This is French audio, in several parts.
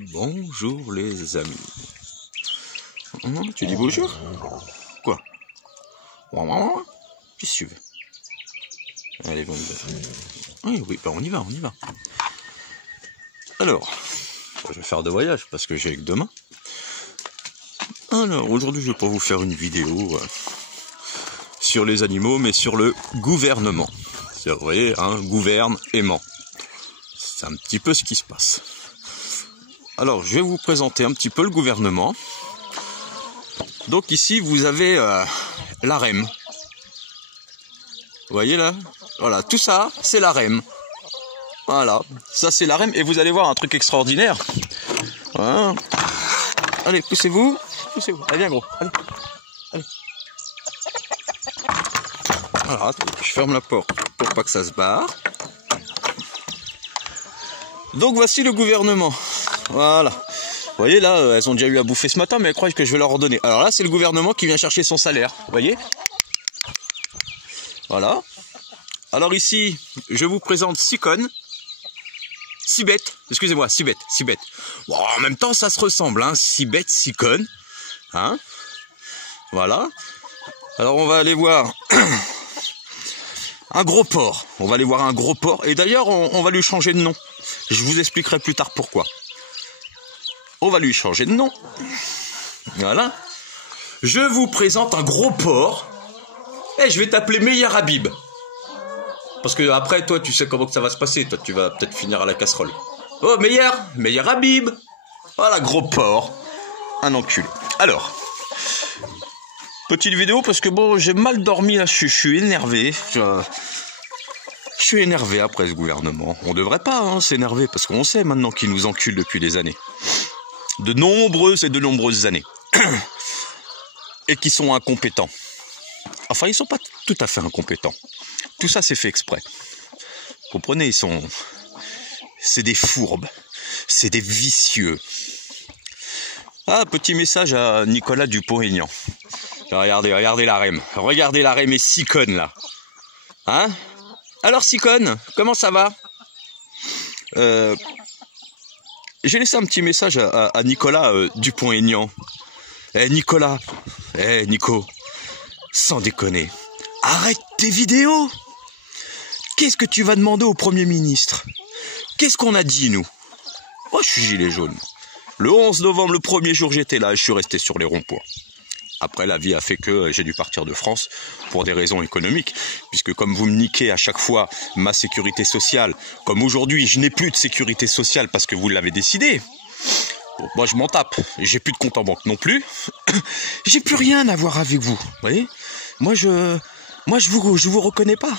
Bonjour les amis. Tu dis bonjour? Quoi? Qu'est-ce que tu veux? Allez, bon, oui, bah on y va. Alors, je vais faire de voyage parce que j'ai que demain. Alors, aujourd'hui, je vais pas vous faire une vidéo sur les animaux, mais sur le gouvernement. Vous voyez, gouverne, aimant. C'est un petit peu ce qui se passe. Alors, je vais vous présenter un petit peu le gouvernement. Donc ici, vous avez l'AREM. Vous voyez là? Voilà, tout ça, c'est l'AREM. Voilà, ça c'est l'AREM. Et vous allez voir un truc extraordinaire. Voilà. Allez, poussez-vous. Allez, viens gros. Allez. Voilà, je ferme la porte pour pas que ça se barre. Donc voici le gouvernement. Voilà. Vous voyez là, elles ont déjà eu à bouffer ce matin, mais elles croient que je vais leur redonner. Alors là, c'est le gouvernement qui vient chercher son salaire. Vous voyez? Voilà. Alors ici, je vous présente 6 connes. 6 bêtes. Excusez-moi, 6 bêtes. Bon, en même temps, ça se ressemble, 6 bêtes, 6 connes. Voilà. Alors on va aller voir un gros porc. Et d'ailleurs, on va lui changer de nom. Je vous expliquerai plus tard pourquoi. On va lui changer de nom. Voilà. Je vous présente un gros porc. Et je vais t'appeler Meilleur Habib. Parce que après, toi, tu sais comment que ça va se passer. Toi, tu vas peut-être finir à la casserole. Oh, Meilleur Habib. Voilà, gros porc. Un enculé. Alors, petite vidéo parce que bon, j'ai mal dormi là. Je suis énervé. Je suis énervé après ce gouvernement. On devrait pas s'énerver parce qu'on sait maintenant qu'ils nous enculent depuis des années. De nombreuses années. Et qui sont incompétents. Enfin, ils sont pas tout à fait incompétents. Tout ça, c'est fait exprès. Vous comprenez, c'est des fourbes. C'est des vicieux. Ah, petit message à Nicolas Dupont-Aignan. Regardez l'AREM. Regardez l'AREM et 6 connes, là. Alors, 6 connes, comment ça va? J'ai laissé un petit message à Nicolas Dupont-Aignan. Nico, sans déconner, arrête tes vidéos. Qu'est-ce que tu vas demander au Premier ministre? Qu'est-ce qu'on a dit, nous? Moi, je suis gilet jaune. Le 11 novembre, le premier jour, j'étais là et je suis resté sur les ronds-points. Après, la vie a fait que j'ai dû partir de France pour des raisons économiques. Puisque comme vous me niquez à chaque fois ma sécurité sociale, comme aujourd'hui, je n'ai plus de sécurité sociale parce que vous l'avez décidé. Bon, moi, je m'en tape. J'ai plus de compte en banque non plus. J'ai plus rien à voir avec vous. Vous voyez? Moi, je vous reconnais pas.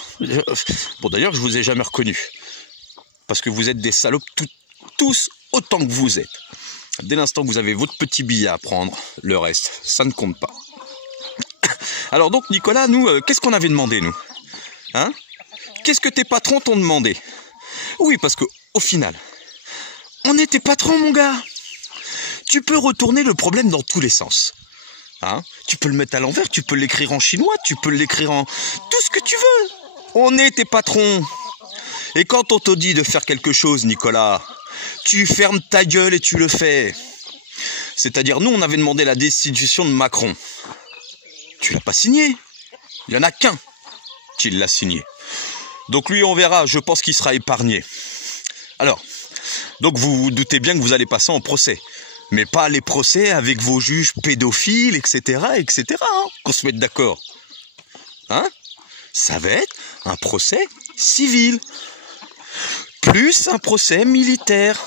Bon, d'ailleurs, je vous ai jamais reconnu. Parce que vous êtes des salopes tous autant que vous êtes. Dès l'instant que vous avez votre petit billet à prendre, le reste, ça ne compte pas. Alors donc, Nicolas, nous, qu'est-ce qu'on avait demandé, nous? Qu'est-ce que tes patrons t'ont demandé? Oui, parce que au final, on est tes patrons, mon gars. Tu peux retourner le problème dans tous les sens. Tu peux le mettre à l'envers, tu peux l'écrire en chinois, tu peux l'écrire en... tout ce que tu veux. On est tes patrons. Et quand on te dit de faire quelque chose, Nicolas, tu fermes ta gueule et tu le fais. C'est-à-dire, nous, on avait demandé la destitution de Macron. Tu l'as pas signé. Il y en a qu'un qui l'a signé. Donc lui, on verra, je pense qu'il sera épargné. Alors, donc vous vous doutez bien que vous allez passer en procès. Mais pas les procès avec vos juges pédophiles, etc., qu'on se mette d'accord. Ça va être un procès civil. Plus un procès militaire.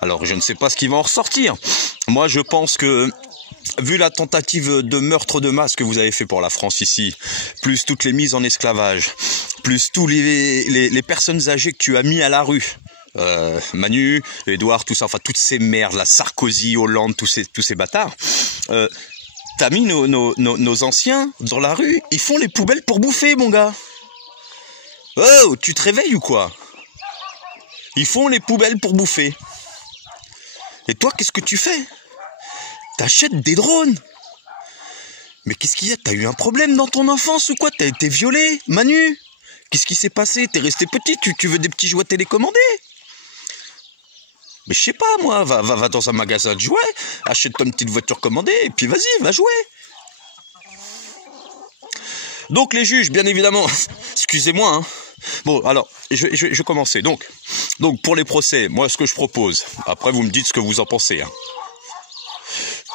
Alors, je ne sais pas ce qui va en ressortir. Moi, je pense que, vu la tentative de meurtre de masse que vous avez fait pour la France ici, plus toutes les mises en esclavage, plus tous les personnes âgées que tu as mis à la rue, Manu, Edouard, tout ça, enfin toutes ces merdes, la Sarkozy, Hollande, tous ces bâtards, t'as mis nos anciens dans la rue, ils font les poubelles pour bouffer, mon gars. Oh, tu te réveilles ou quoi? Ils font les poubelles pour bouffer. Et toi, qu'est-ce que tu fais? T'achètes des drones. Mais qu'est-ce qu'il y a? T'as eu un problème dans ton enfance ou quoi? T'as été violé, Manu? Qu'est-ce qui s'est passé? T'es resté petit, tu veux des petits jouets télécommandés? Mais je sais pas, moi, va dans un magasin de jouets, achète-toi une petite voiture commandée, et puis vas-y, va jouer. Donc les juges, bien évidemment, excusez-moi, hein. Bon, alors, je vais commencer. Donc, pour les procès, moi, ce que je propose, après vous me dites ce que vous en pensez, hein.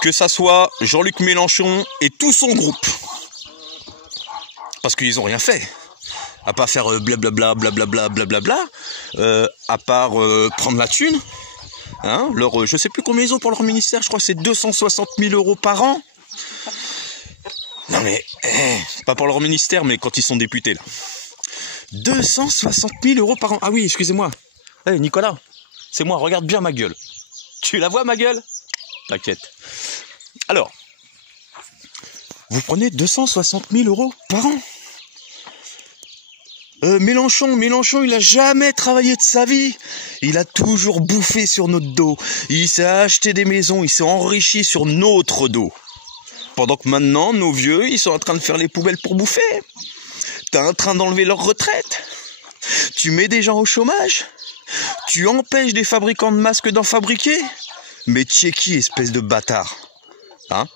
Que ça soit Jean-Luc Mélenchon et tout son groupe. Parce qu'ils ont rien fait. À part faire blablabla, blablabla, blablabla, à part prendre la thune. Hein, je sais plus combien ils ont pour leur ministère, je crois que c'est 260 000 € par an. Non mais, pas pour leur ministère, mais quand ils sont députés, là. 260 000 € par an. Ah oui, excusez-moi. Hey, Nicolas, c'est moi, regarde bien ma gueule. Tu la vois, ma gueule? T'inquiète. Alors, vous prenez 260 000 € par an. Mélenchon, il a jamais travaillé de sa vie. Il a toujours bouffé sur notre dos. Il s'est acheté des maisons, il s'est enrichi sur notre dos. Pendant que maintenant, nos vieux, ils sont en train de faire les poubelles pour bouffer. T'es en train d'enlever leur retraite. Tu mets des gens au chômage. Tu empêches des fabricants de masques d'en fabriquer. Mais tu es qui, espèce de bâtard? Hein?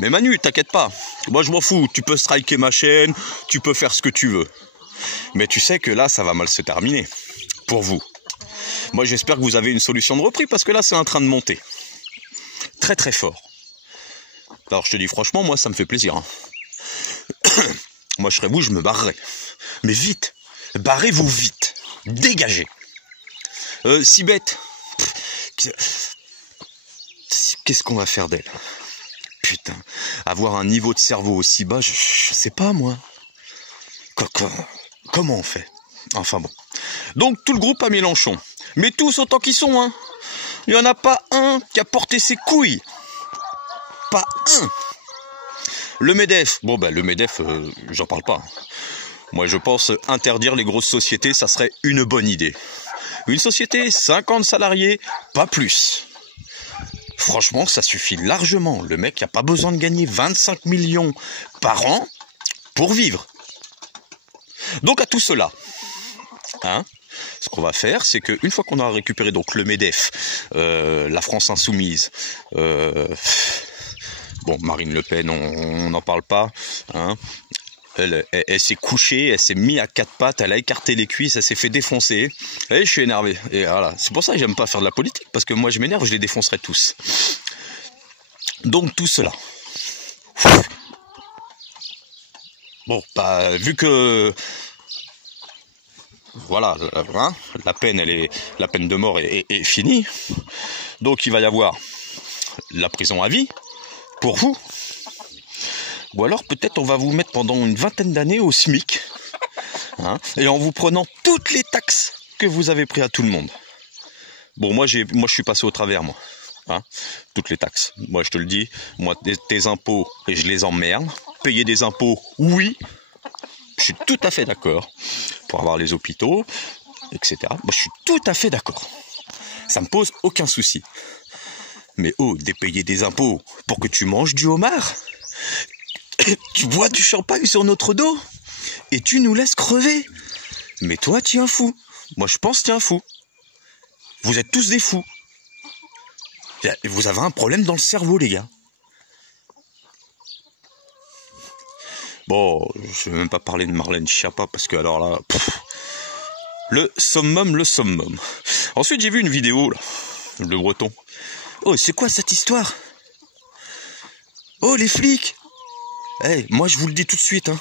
Mais Manu, t'inquiète pas. Moi, je m'en fous. Tu peux striker ma chaîne, tu peux faire ce que tu veux. Mais tu sais que là, ça va mal se terminer. Pour vous. Moi, j'espère que vous avez une solution de repris, parce que là, c'est en train de monter. Très, très fort. Alors, je te dis franchement, moi, ça me fait plaisir. Hein. Moi, je serais vous, je me barrerais. Mais vite. Barrez-vous vite. Dégagez. Si bête. Qu'est-ce qu'on va faire d'elle? Putain. Avoir un niveau de cerveau aussi bas, je sais pas, moi. Comment on fait? Enfin bon. Donc, tout le groupe à Mélenchon. Mais tous autant qu'ils sont, hein. Il n'y en a pas un qui a porté ses couilles. Pas un. Le MEDEF. Bon, ben, le MEDEF, j'en parle pas. Moi, je pense interdire les grosses sociétés, ça serait une bonne idée. Une société, 50 salariés, pas plus. Franchement, ça suffit largement. Le mec n'a pas besoin de gagner 25 millions par an pour vivre. Donc, à tout cela, hein, ce qu'on va faire, c'est qu'une fois qu'on aura récupéré donc le MEDEF, la France Insoumise, bon, Marine Le Pen, on n'en parle pas, hein. Elle s'est couchée, elle s'est mise à quatre pattes, elle a écarté les cuisses, elle s'est fait défoncer. Et je suis énervé. Et voilà, c'est pour ça que j'aime pas faire de la politique, parce que moi je m'énerve, je les défoncerai tous. Donc tout cela. Bon, bah, vu que voilà, hein, la peine de mort est finie. Donc il va y avoir la prison à vie pour vous. Ou alors peut-être on va vous mettre pendant une vingtaine d'années au SMIC, hein, et en vous prenant toutes les taxes que vous avez prises à tout le monde. Bon, moi je suis passé au travers, moi, hein, toutes les taxes. Moi je te le dis, moi tes impôts, et je les emmerde. Payer des impôts, oui, je suis tout à fait d'accord. Pour avoir les hôpitaux, etc. Moi je suis tout à fait d'accord. Ça me pose aucun souci. Mais oh, dépayer des impôts pour que tu manges du homard, tu bois du champagne sur notre dos et tu nous laisses crever. Mais toi, tu es un fou. Moi, je pense que tu es un fou. Vous êtes tous des fous. Vous avez un problème dans le cerveau, les gars. Bon, je vais même pas parler de Marlène Schiappa parce que alors là, le summum. Ensuite, j'ai vu une vidéo, là, le Breton. Oh, c'est quoi cette histoire? Oh, les flics! Hey, moi je vous le dis tout de suite, hein.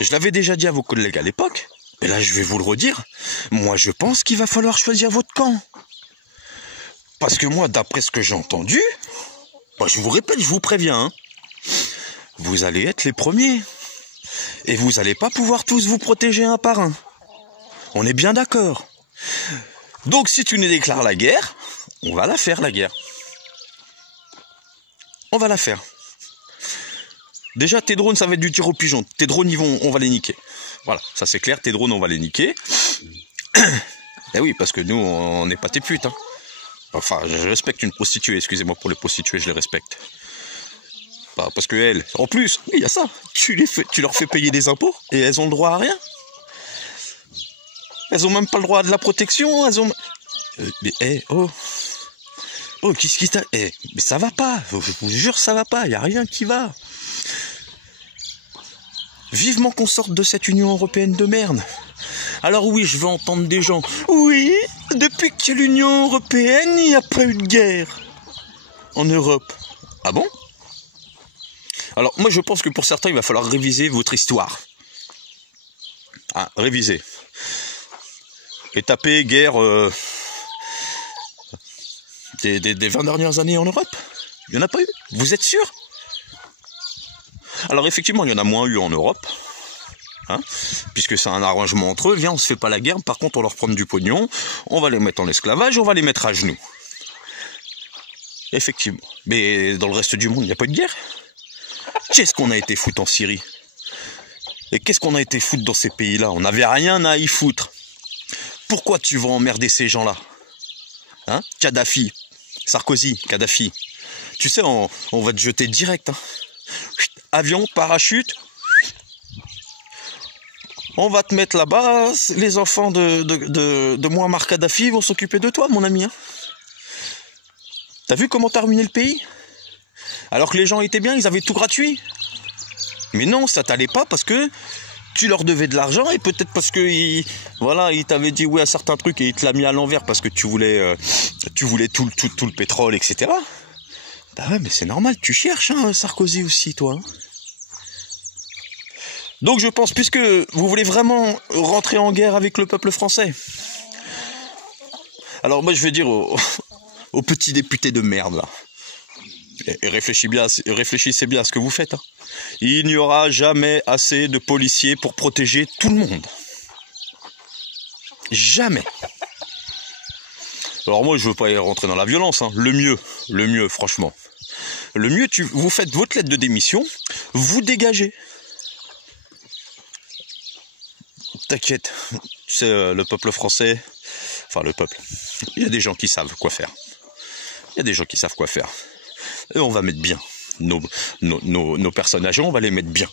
Je l'avais déjà dit à vos collègues à l'époque, et là je vais vous le redire. Moi je pense qu'il va falloir choisir votre camp. Parce que moi, d'après ce que j'ai entendu, bah, je vous répète, je vous préviens, hein, vous allez être les premiers. Et vous n'allez pas pouvoir tous vous protéger un par un. On est bien d'accord. Donc si tu nous déclares la guerre, on va la faire, la guerre. On va la faire. Déjà, tes drones, ça va être du tir au pigeon. Tes drones, on va les niquer. Voilà, ça c'est clair, tes drones, on va les niquer. Eh oui, parce que nous, on n'est pas tes putes. Hein. Enfin, je respecte une prostituée, excusez-moi pour les prostituées, je les respecte. Bah, parce que elles, en plus, oui, il y a ça. Tu leur fais payer des impôts et elles ont le droit à rien. Elles ont même pas le droit à de la protection. Oh, qu'est-ce qui t'a... mais ça va pas, je vous jure, ça va pas, y a rien qui va. Vivement qu'on sorte de cette Union Européenne de merde. Alors oui, je vais entendre des gens. Oui, depuis que l'Union Européenne, il n'y a pas eu de guerre en Europe. Ah bon? Alors moi je pense que pour certains, il va falloir réviser votre histoire. Ah, réviser. Et taper guerre des 20 dernières années en Europe. Il n'y en a pas eu. Vous êtes sûr? Alors effectivement, il y en a moins eu en Europe. Hein, puisque c'est un arrangement entre eux. Viens, on se fait pas la guerre. Par contre, on leur prend du pognon. On va les mettre en esclavage. On va les mettre à genoux. Effectivement. Mais dans le reste du monde, il n'y a pas eu de guerre. Qu'est-ce qu'on a été foutre en Syrie? Et qu'est-ce qu'on a été foutre dans ces pays-là? On n'avait rien à y foutre. Pourquoi tu vas emmerder ces gens-là? Hein? Kadhafi, Sarkozy, Kadhafi. Tu sais, on va te jeter direct. Hein. Avion, parachute. On va te mettre là-bas. Les enfants de Mouammar Kadhafi vont s'occuper de toi, mon ami. Hein. T'as vu comment t'as ruiné le pays? Alors que les gens étaient bien, ils avaient tout gratuit. Mais non, ça t'allait pas parce que tu leur devais de l'argent et peut-être parce que ils t'avaient dit oui à certains trucs et ils te l'ont mis à l'envers parce que tu voulais tout le pétrole, etc. Bah ouais, mais c'est normal, tu cherches, hein, Sarkozy aussi, toi. Hein. Donc je pense, puisque vous voulez vraiment rentrer en guerre avec le peuple français, alors moi je vais dire aux petits députés de merde là, et réfléchissez bien à ce que vous faites. Hein. Il n'y aura jamais assez de policiers pour protéger tout le monde. Jamais. Alors moi je veux pas y rentrer dans la violence. Hein. Le mieux, franchement. Le mieux, vous faites votre lettre de démission, vous dégagez. T'inquiète, tu sais, le peuple français, enfin le peuple, il y a des gens qui savent quoi faire. Il y a des gens qui savent quoi faire. Et on va mettre bien nos personnes âgées, on va les mettre bien.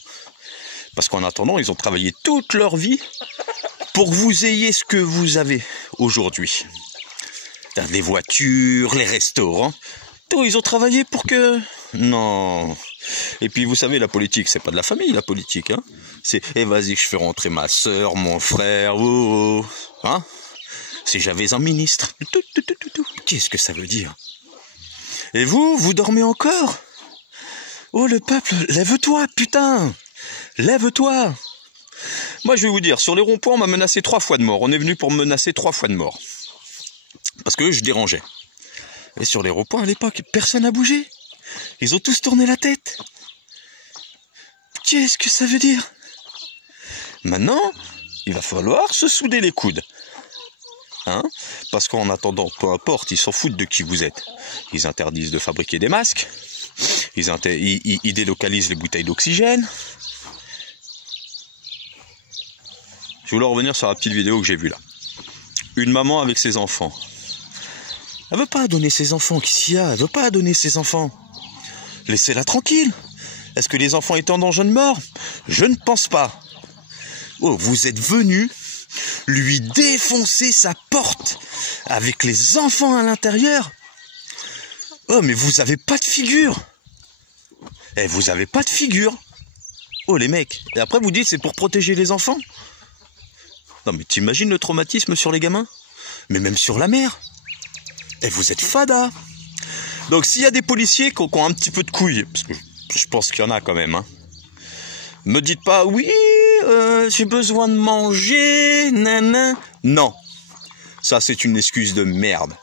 Parce qu'en attendant, ils ont travaillé toute leur vie pour que vous ayez ce que vous avez aujourd'hui. Les voitures, les restaurants, tout, ils ont travaillé pour que... Non. Et puis vous savez, la politique, c'est pas de la famille, la politique, hein. C'est, vas-y, je fais rentrer ma soeur, mon frère, hein. Si j'avais un ministre, qu'est-ce que ça veut dire? Et vous dormez encore? Oh le peuple, lève-toi, putain! Lève-toi! Moi je vais vous dire, sur les ronds-points, on m'a menacé 3 fois de mort. On est venu pour me menacer 3 fois de mort. Parce que je dérangeais. Et sur les ronds-points à l'époque, personne n'a bougé. Ils ont tous tourné la tête. Qu'est-ce que ça veut dire? Maintenant, il va falloir se souder les coudes. Hein? Parce qu'en attendant, peu importe, ils s'en foutent de qui vous êtes. Ils interdisent de fabriquer des masques. Ils délocalisent les bouteilles d'oxygène. Je voulais revenir sur la petite vidéo que j'ai vue là. Une maman avec ses enfants. Elle veut pas donner ses enfants, qu'est-ce qu'il y a? Elle veut pas donner ses enfants. Laissez-la tranquille. Est-ce que les enfants étaient en danger de mort? Je ne pense pas. Oh, vous êtes venu lui défoncer sa porte avec les enfants à l'intérieur. Oh, mais vous avez pas de figure. Eh, vous avez pas de figure. Oh, les mecs. Et après, vous dites c'est pour protéger les enfants? Non, mais t'imagines le traumatisme sur les gamins? Mais même sur la mère. Eh, vous êtes fada. Donc, s'il y a des policiers qui ont un petit peu de couilles, parce que je pense qu'il y en a quand même, hein, me dites pas, oui, j'ai besoin de manger, nanan. Non. Ça, c'est une excuse de merde.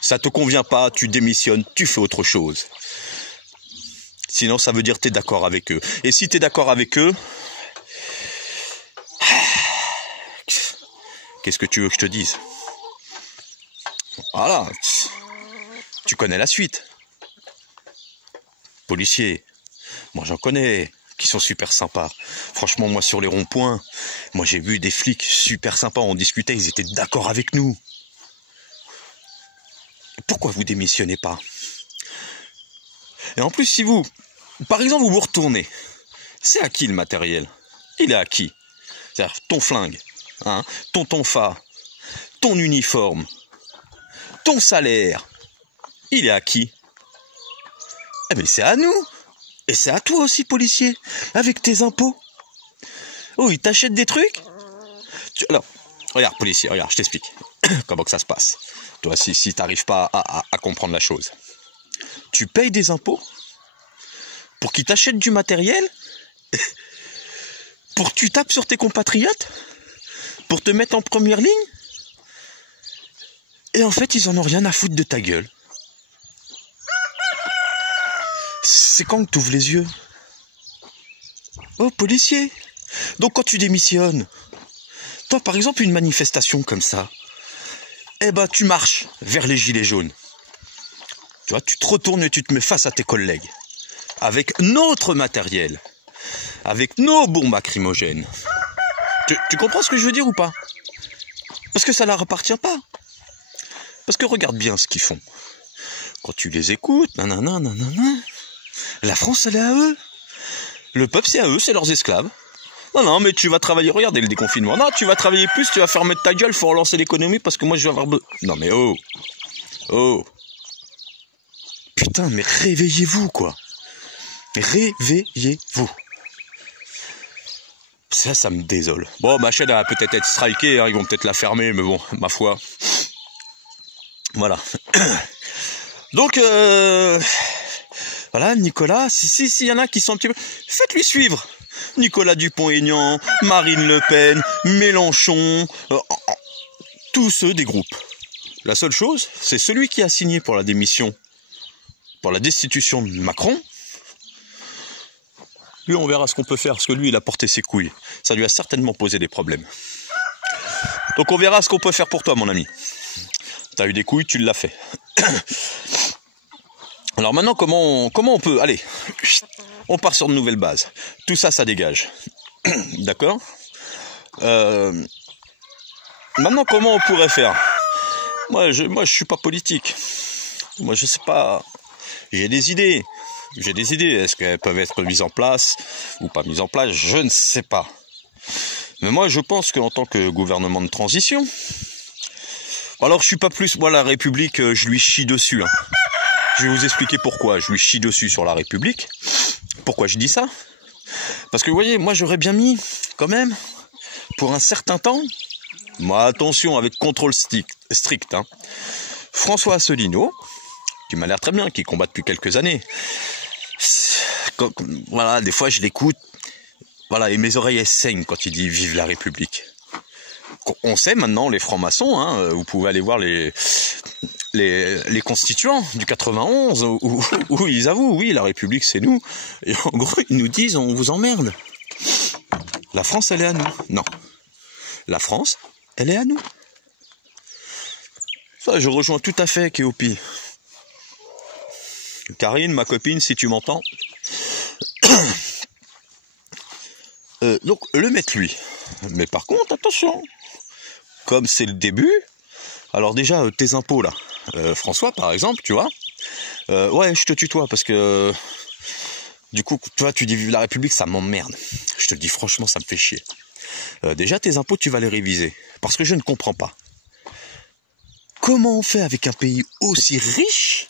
Ça te convient pas, tu démissionnes, tu fais autre chose. Sinon, ça veut dire que t'es d'accord avec eux. Et si t'es d'accord avec eux, qu'est-ce que tu veux que je te dise? Voilà. Tu connais la suite. Policiers, moi j'en connais, qui sont super sympas. Franchement, moi sur les ronds-points, moi j'ai vu des flics super sympas, on discutait, ils étaient d'accord avec nous. Pourquoi vous démissionnez pas? Et en plus, si vous, par exemple, vous retournez, c'est à qui le matériel? Il est à qui? C'est-à-dire ton flingue, hein, ton tonfa, ton uniforme. ton salaire, il est à qui? Eh bien, c'est à nous. Et c'est à toi aussi, policier, avec tes impôts. Oh, ils t'achètent des trucs? Alors, regarde, policier, regarde, je t'explique comment que ça se passe. Toi, si t'arrives pas à comprendre la chose. Tu payes des impôts pour qu'ils t'achètent du matériel, pour que tu tapes sur tes compatriotes, pour te mettre en première ligne. Et en fait, ils en ont rien à foutre de ta gueule. C'est quand que tu ouvres les yeux? Oh, policier. Donc quand tu démissionnes, toi par exemple une manifestation comme ça, eh ben tu marches vers les gilets jaunes. Tu vois, tu te retournes et tu te mets face à tes collègues. Avec notre matériel. Avec nos bombes lacrymogènes. Tu comprends ce que je veux dire ou pas? Parce que ça leur appartient pas. Parce que regarde bien ce qu'ils font. Quand tu les écoutes, nanana, nanana, la France elle est à eux. Le peuple c'est à eux, c'est leurs esclaves. Non, mais tu vas travailler, regardez le déconfinement. Non, tu vas travailler plus, tu vas fermer ta gueule, faut relancer l'économie parce que moi je vais avoir besoin. Non mais oh. Putain, mais réveillez-vous quoi. Réveillez-vous. Ça me désole. Bon, ma chaîne va peut-être être strikée, hein, ils vont peut-être la fermer, mais bon, ma foi. Voilà. Donc, voilà, Nicolas, si, y en a qui sont un petit peu... Faites-lui suivre. Nicolas Dupont-Aignan, Marine Le Pen, Mélenchon, tous ceux des groupes. La seule chose, c'est celui qui a signé pour la démission, pour la destitution de Macron. Lui, on verra ce qu'on peut faire, parce que lui, il a porté ses couilles. Ça lui a certainement posé des problèmes. Donc on verra ce qu'on peut faire pour toi, mon ami. T'as eu des couilles, tu l'as fait. Alors maintenant, comment on peut... Allez, on part sur de nouvelles bases. Tout ça, ça dégage. D'accord ? Maintenant, comment on pourrait faire ? Moi, je suis pas politique. Moi, je sais pas. J'ai des idées. Est-ce qu'elles peuvent être mises en place ou pas mises en place ? Je ne sais pas. Mais moi, je pense qu'en tant que gouvernement de transition... Alors, je suis pas plus... Moi, la République, je lui chie dessus. Hein. Je vais vous expliquer pourquoi je lui chie dessus sur la République. Pourquoi je dis ça ? Parce que, vous voyez, moi, j'aurais bien mis, quand même, pour un certain temps... Moi, attention, avec contrôle strict, hein. François Asselineau, qui m'a l'air très bien, qui combat depuis quelques années. Voilà, des fois je l'écoute, voilà, et mes oreilles elles saignent quand il dit « Vive la République ». On sait maintenant, les francs-maçons, hein, vous pouvez aller voir les constituants du 91, où ils avouent, oui, la République c'est nous. Et en gros, ils nous disent « On vous emmerde ». La France, elle est à nous. Non. La France, elle est à nous. Ça, je rejoins tout à fait Kéopi. Karine, ma copine, si tu m'entends. Donc, le mettre lui. Mais par contre, attention. Comme c'est le début, alors déjà, tes impôts, là. François, par exemple, tu vois. Ouais, je te tutoie, parce que... Du coup, toi, tu dis vive la République, ça m'emmerde. Je te le dis franchement, ça me fait chier. Déjà, tes impôts, tu vas les réviser. Parce que je ne comprends pas. Comment on fait avec un pays aussi riche,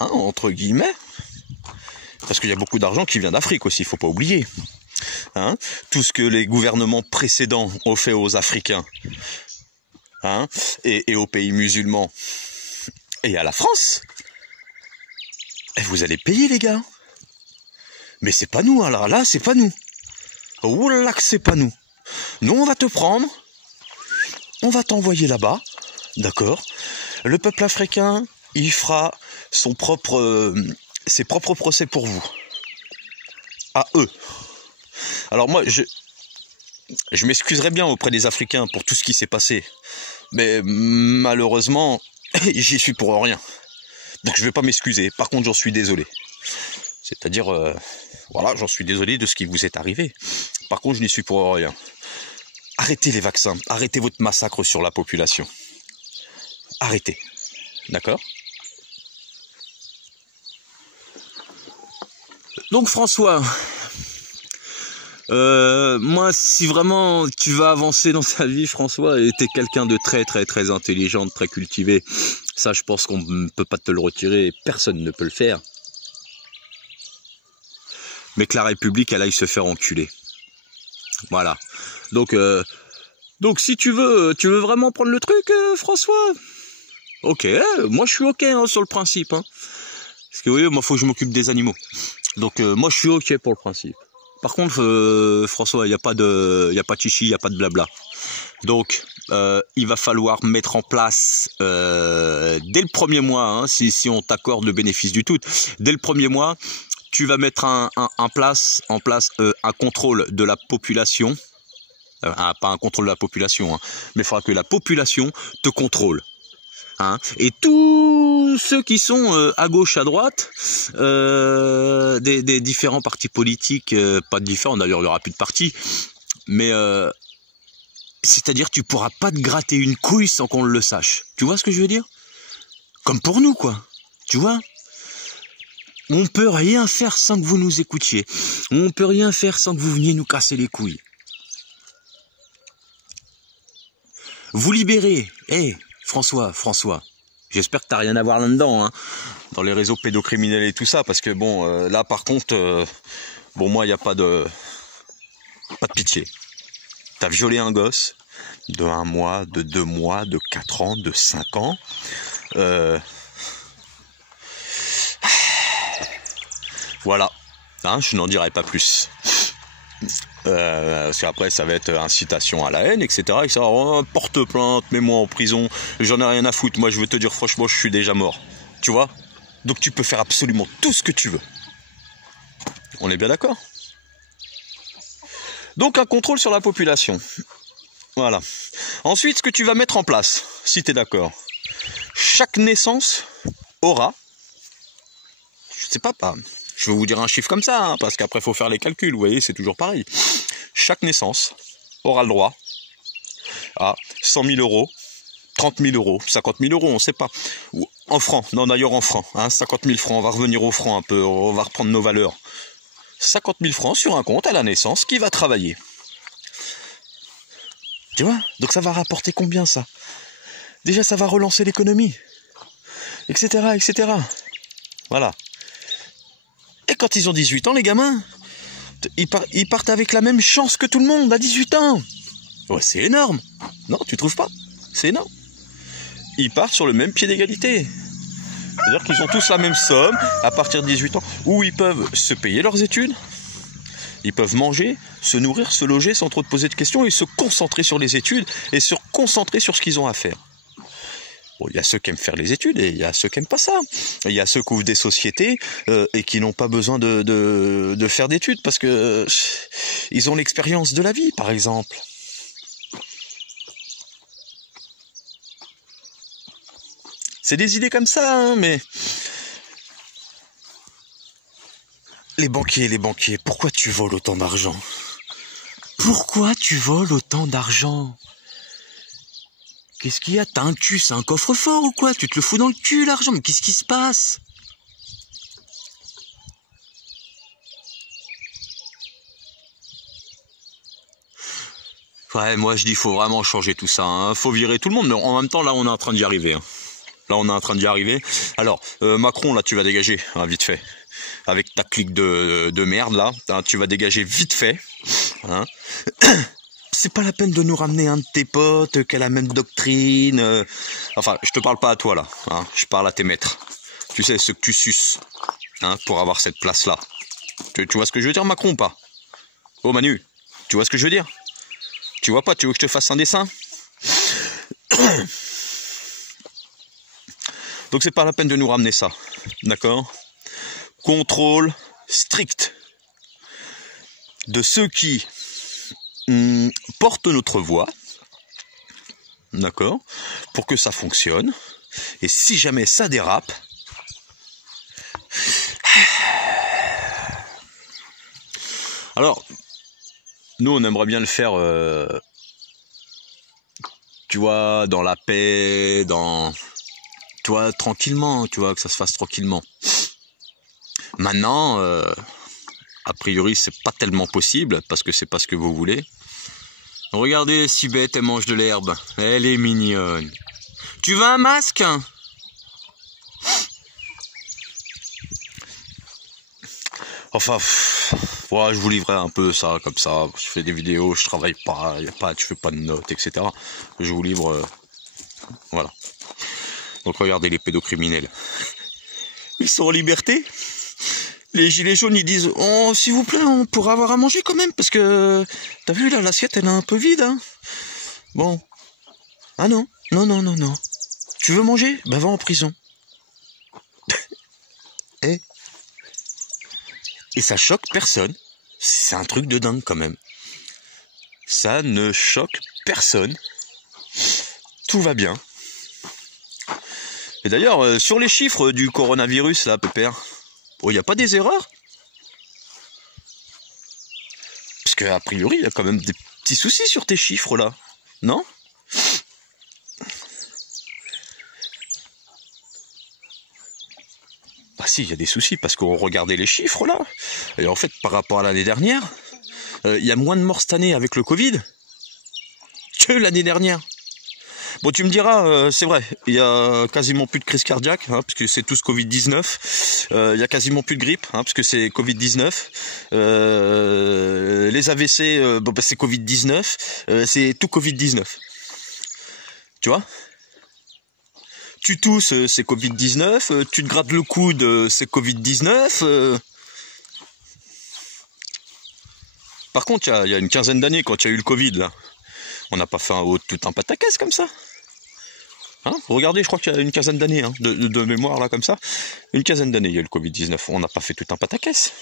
hein, entre guillemets, parce qu'il y a beaucoup d'argent qui vient d'Afrique aussi, il ne faut pas oublier. Hein, tout ce que les gouvernements précédents ont fait aux Africains, hein, et aux pays musulmans, et à la France, et vous allez payer, les gars. Mais c'est pas nous, alors là, c'est pas nous. Oh là que c'est pas nous. Nous, on va te prendre, on va t'envoyer là-bas, d'accord ? Le peuple africain, il fera ses propres procès pour vous. À eux. Alors moi, je m'excuserais bien auprès des Africains pour tout ce qui s'est passé. Mais malheureusement, j'y suis pour rien. Donc je ne vais pas m'excuser. Par contre, j'en suis désolé. C'est-à-dire, voilà, j'en suis désolé de ce qui vous est arrivé. Par contre, je n'y suis pour rien. Arrêtez les vaccins. Arrêtez votre massacre sur la population. Arrêtez. D'accord ? Donc François, Moi, si vraiment tu vas avancer dans ta vie, François, et t'es quelqu'un de très très très intelligent, de très cultivé, ça je pense qu'on ne peut pas te le retirer, personne ne peut le faire. Mais que la République, elle aille se faire enculer. Voilà. Donc si tu veux vraiment prendre le truc, François, ok, moi je suis ok hein, sur le principe. Hein. Parce que vous voyez, moi faut que je m'occupe des animaux. Donc moi je suis ok pour le principe. Par contre, François, il n'y a pas de chichi, il n'y a pas de blabla. Donc il va falloir mettre en place dès le premier mois, hein, si on t'accorde le bénéfice du tout, dès le premier mois, tu vas mettre en place un contrôle de la population. Pas un contrôle de la population, hein, mais il faudra que la population te contrôle. Hein, et tous ceux qui sont à gauche, à droite, des différents partis politiques, pas de différents, d'ailleurs il n'y aura plus de partis, mais c'est-à-dire tu pourras pas te gratter une couille sans qu'on le sache. Tu vois ce que je veux dire? Comme pour nous, quoi. Tu vois? On peut rien faire sans que vous nous écoutiez. On peut rien faire sans que vous veniez nous casser les couilles. Vous libérez, François, j'espère que t'as rien à voir là-dedans, hein, dans les réseaux pédocriminels et tout ça, parce que bon, là par contre, bon moi il n'y a pas de pitié. T'as violé un gosse de 1 mois, de 2 mois, de 4 ans, de 5 ans. Voilà, hein, je n'en dirai pas plus. Parce qu'après ça va être incitation à la haine, etc. Et ça, porte plainte, mets-moi en prison, j'en ai rien à foutre. Moi je veux te dire franchement, je suis déjà mort. Tu vois? Donc tu peux faire absolument tout ce que tu veux. On est bien d'accord? Donc un contrôle sur la population. Voilà. Ensuite, ce que tu vas mettre en place, si tu es d'accord, chaque naissance aura, je sais pas, je vais vous dire un chiffre comme ça, hein, parce qu'après il faut faire les calculs, vous voyez, c'est toujours pareil. Chaque naissance aura le droit à 100 000 euros, 30 000 euros, 50 000 euros, on ne sait pas. Ou en francs, non d'ailleurs en francs, hein, 50 000 francs, on va revenir au franc un peu, on va reprendre nos valeurs. 50 000 francs sur un compte à la naissance qui va travailler. Tu vois? Donc ça va rapporter combien ça? Déjà ça va relancer l'économie, etc., etc. Voilà. Et quand ils ont 18 ans, les gamins, ils partent avec la même chance que tout le monde à 18 ans. Ouais, c'est énorme. Non, tu trouves pas? C'est énorme. Ils partent sur le même pied d'égalité. C'est-à-dire qu'ils ont tous la même somme à partir de 18 ans, où ils peuvent se payer leurs études, ils peuvent manger, se nourrir, se loger sans trop te poser de questions et se concentrer sur les études et se concentrer sur ce qu'ils ont à faire. Bon, il y a ceux qui aiment faire les études et il y a ceux qui n'aiment pas ça. Il y a ceux qui ouvrent des sociétés et qui n'ont pas besoin de faire d'études parce que ils ont l'expérience de la vie, par exemple. C'est des idées comme ça, hein, mais... Les banquiers, pourquoi tu voles autant d'argent? Pourquoi tu voles autant d'argent? Qu'est-ce qu'il y a? T'as un cul, c'est un coffre-fort ou quoi? Tu te le fous dans le cul, l'argent? Mais qu'est-ce qui se passe? Ouais, moi je dis faut vraiment changer tout ça, hein. Faut virer tout le monde, mais en même temps là on est en train d'y arriver. Hein. Là on est en train d'y arriver. Alors, Macron là tu vas dégager, hein, vite fait. Avec ta clique de merde là, hein, tu vas dégager vite fait. Hein. C'est pas la peine de nous ramener un de tes potes qui a la même doctrine. Enfin, je te parle pas à toi là, hein, je parle à tes maîtres. Tu sais, ceux que tu suces, hein, pour avoir cette place-là. Tu vois ce que je veux dire, Macron, ou pas? Oh Manu, tu vois ce que je veux dire? Tu vois pas, tu veux que je te fasse un dessin? Donc c'est pas la peine de nous ramener ça, d'accord? Contrôle strict de ceux qui portent notre voix, d'accord, pour que ça fonctionne. Et si jamais ça dérape, alors nous on aimerait bien le faire, tu vois, dans la paix, tu vois, tranquillement, tu vois, que ça se fasse tranquillement. Maintenant, a priori, c'est pas tellement possible, parce que c'est pas ce que vous voulez. Regardez, si bête, elle mange de l'herbe. Elle est mignonne. Tu veux un masque? Enfin, voilà, je vous livrerai un peu ça, comme ça. Je fais des vidéos, je travaille pas, je fais pas de notes, etc. Je vous livre, voilà. Donc regardez les pédocriminels. Ils sont en liberté. Les gilets jaunes, ils disent, oh, s'il vous plaît, on pourra avoir à manger quand même, parce que, t'as vu, là, l'assiette, elle est un peu vide, hein. Bon. Ah non, non. Tu veux manger? Ben, va en prison. Et ça choque personne. C'est un truc de dingue quand même. Ça ne choque personne. Tout va bien. Et d'ailleurs, sur les chiffres du coronavirus, là, Pépère, il n'y a pas des erreurs? Parce qu'a priori, il y a quand même des petits soucis sur tes chiffres, là. Non? Bah si, il y a des soucis, parce qu'on regardait les chiffres, là. Et en fait, par rapport à l'année dernière, il y a moins de morts cette année avec le Covid que l'année dernière. Bon, tu me diras, c'est vrai, il y a quasiment plus de crise cardiaque, hein, parce que c'est tous Covid-19. Il y a quasiment plus de grippe, hein, parce que c'est Covid-19. Les AVC, bah, c'est Covid-19. C'est tout Covid-19. Tu vois? Tu tousses, c'est Covid-19. Tu te grattes le coude, c'est Covid-19. Par contre, il y a une quinzaine d'années, quand il y a eu le Covid, là, on n'a pas fait tout un pataquès comme ça. Hein, regardez, je crois qu'il y a une quinzaine d'années, hein, de mémoire, là, comme ça. Une quinzaine d'années, il y a eu le Covid-19. On n'a pas fait tout un pataquès.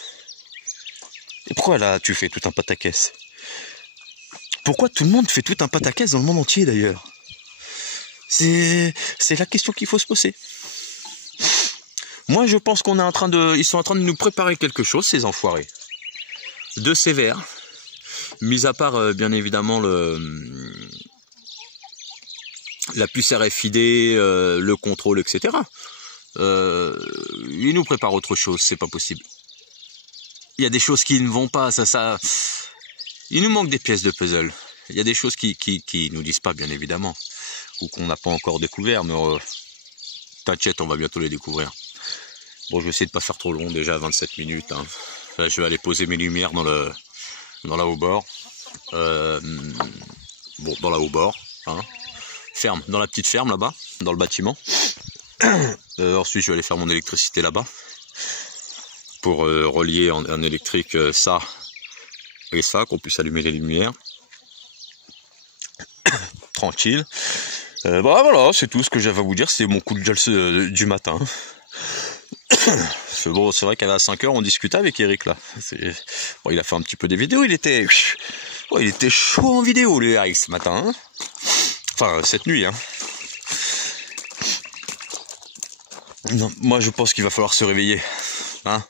Et pourquoi, là, tu fais tout un pataquès? Pourquoi tout le monde fait tout un pataquès dans le monde entier, d'ailleurs? C'est la question qu'il faut se poser. Moi, je pense ils sont en train de nous préparer quelque chose, ces enfoirés. De sévère. Mis à part, bien évidemment, la puce RFID, le contrôle, etc. Ils nous préparent autre chose, c'est pas possible. Il y a des choses qui ne vont pas, ça. Il nous manque des pièces de puzzle. Il y a des choses qui nous disent pas, bien évidemment, ou qu'on n'a pas encore découvert, mais t'inquiète, on va bientôt les découvrir. Bon, je vais essayer de pas faire trop long, déjà 27 minutes. Hein. Là, je vais aller poser mes lumières dans la haut-bord. Bon, dans la haut-bord, hein. Ferme, dans la petite ferme là-bas, dans le bâtiment. Ensuite, je vais aller faire mon électricité là-bas pour relier en électrique ça et ça, qu'on puisse allumer les lumières. Tranquille. Bah voilà, c'est tout ce que j'avais à vous dire. C'est mon coup de gueule du matin. Bon, c'est vrai qu'à 5 h, on discutait avec Eric là. Bon, il a fait un petit peu des vidéos. Il était chaud en vidéo, lui, Eric, ce matin. Hein, enfin, cette nuit. Hein. Non, moi, je pense qu'il va falloir se réveiller. Hein.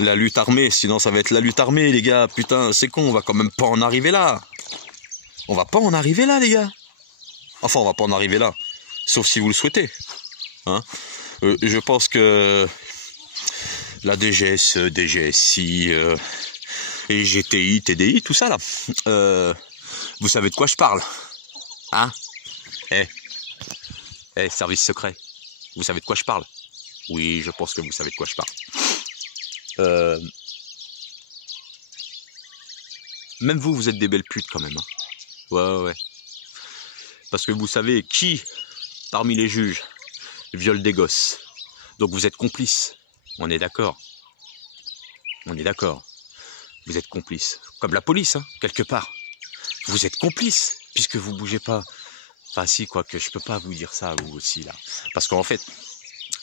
La lutte armée, sinon ça va être la lutte armée, les gars. Putain, c'est con, on va quand même pas en arriver là. On va pas en arriver là, les gars. Enfin, on va pas en arriver là. Sauf si vous le souhaitez. Hein. Je pense que la DGS, DGSI, et GTI, TDI, tout ça là, vous savez de quoi je parle. Hein? Service secret. Vous savez de quoi je parle? Oui, je pense que vous savez de quoi je parle. Même vous êtes des belles putes quand même. Hein. Ouais. Parce que vous savez qui, parmi les juges, viole des gosses. Donc vous êtes complices. On est d'accord. On est d'accord. Vous êtes complices. Comme la police, hein, quelque part. Vous êtes complices, puisque vous bougez pas. Enfin si, quoique, je peux pas vous dire ça, vous aussi, là. Parce qu'en fait,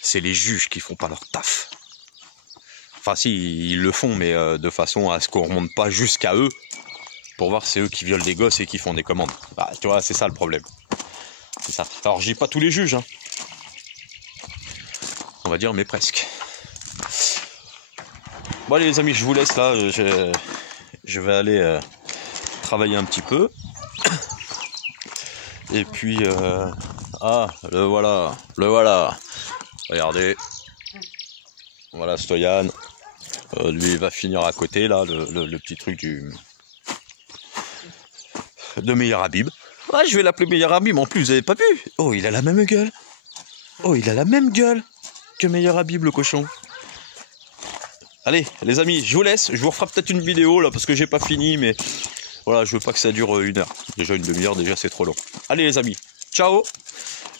c'est les juges qui font pas leur taf. Enfin si, ils le font, mais de façon à ce qu'on remonte pas jusqu'à eux, pour voir si c'est eux qui violent des gosses et qui font des commandes. Bah, tu vois, c'est ça le problème. C'est ça. Alors, je dis pas tous les juges, hein. On va dire, mais presque. Bon, allez, les amis, je vous laisse là. Je vais aller travailler un petit peu. Et puis, le voilà. Regardez. Voilà, Stoyan. Lui, il va finir à côté, là, le petit truc de Meilleur Habib. Ah, je vais l'appeler Meilleur Habib. En plus, vous avez pas vu? Oh, il a la même gueule. Oh, il a la même gueule que Meilleur Habib, le cochon. Allez, les amis, je vous laisse. Je vous referai peut-être une vidéo, là, parce que j'ai pas fini, mais voilà, je veux pas que ça dure 1 heure. Déjà, une demi-heure, déjà, c'est trop long. Allez, les amis, ciao.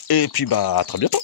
Et puis, bah, à très bientôt.